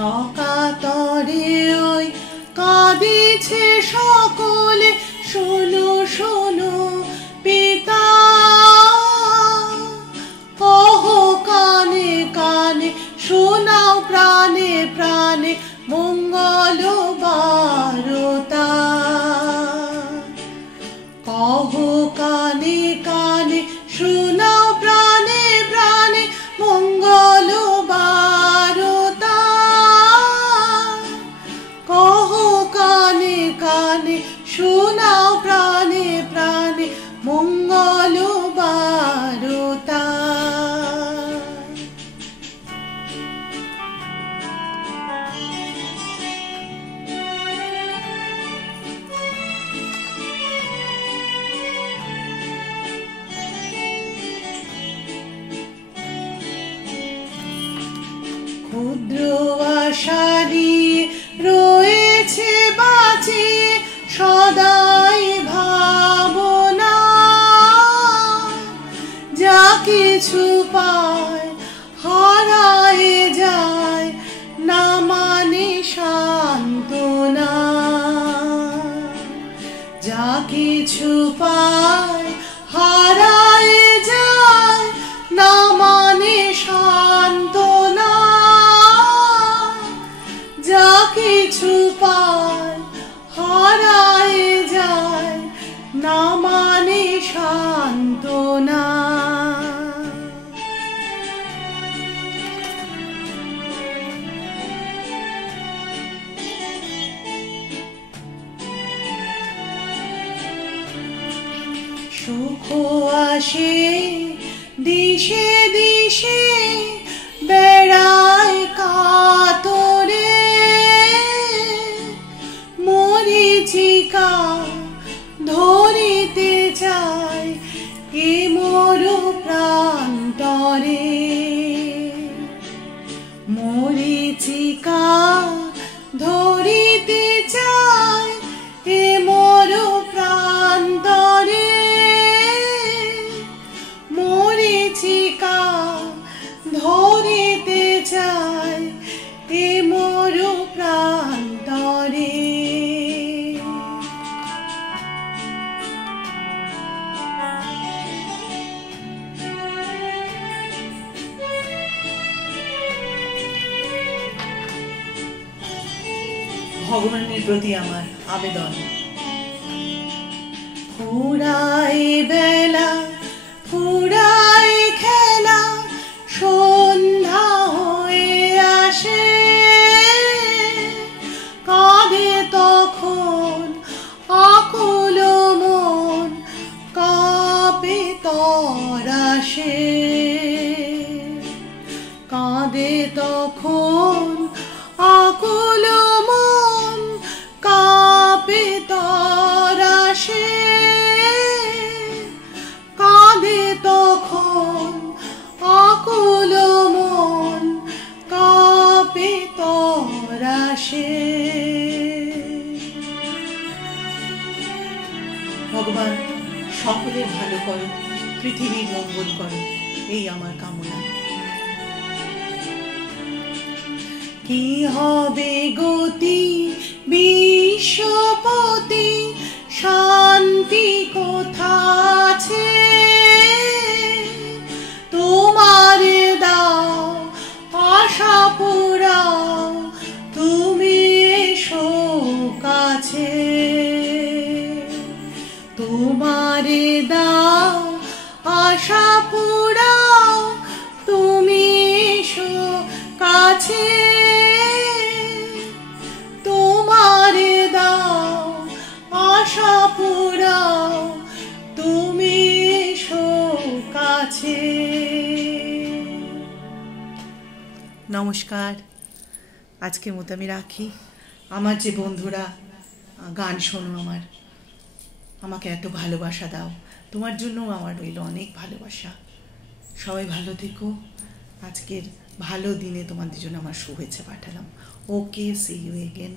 সকাতরে ওই কাঁদিছে সকলে, শোনো শোনো পিতা, কহ কানে কানে, শোনাও প্রাণে প্রাণে মঙ্গল বারতা। কহ কানে কানে, শোনাও প্রাণে প্রাণে মঙ্গল বারতা। কহ কানে কানে, শোনাও প্রাণে প্রাণে মঙ্গল বারতা। ক্ষুদ্র আশা নিয়ে রয়েছে বাঁচিয়ে সদাই ভাবনা, যা কিছু পায় হারায় যায় না মানে সান্ত্বনা। যা কিছু পায় হারায় যায় না মানে সান্ত্বনা। যা কিছু পায় হারায় যায় না মানে সান্ত্বনা। সুখ আসে দিশে দিশে, বেড়ায় কাতরে মরীচিকা ধরিতে চায় এ মোর প্রান্তরে। মরীচিকা ধরিতে চায় এ মোর প্রান্তরে। মরীচিকা ধরিতে চায় এ মোর প্রান্তরে। ভগবানের প্রতি আমার আবেদন, ফুরায় বেলা ফুরায় খেলা, সন্ধ্যা হয়ে আসে, কাঁদে তখন আকুল মন, কাঁপে তরাসে। কাঁদে তখন আকুল মন, কাঁপে তরাসে। কাঁদে তখন আকুল মন, কাঁপে তরাসে। ভগবান সকলের ভালো করো, পৃথিবীর মঙ্গল করো, এই আমার কামনা। কি হবে গতি বিশ্বপতি, শান্তি কোথা আছে? তোমার দাও আশা পুরাও, তুমি এসো কাছে। তোমার দাও আশা পুরাও, তুমি এসো কাছে। তোমার দাও আশা পুরাও, তুমি এসো কাছে। নমস্কার, আজকের মতো আমি রাখি। আমার যে বন্ধুরা গান শোনো, আমাকে এত ভালোবাসা দাও, তোমার জন্যও আমার রইল অনেক ভালোবাসা। সবাই ভালো থেকো। আজকের ভালো দিনে তোমাদের জন্য আমার শুভেচ্ছা পাঠালাম। ওকে, সি ইউ এগেন।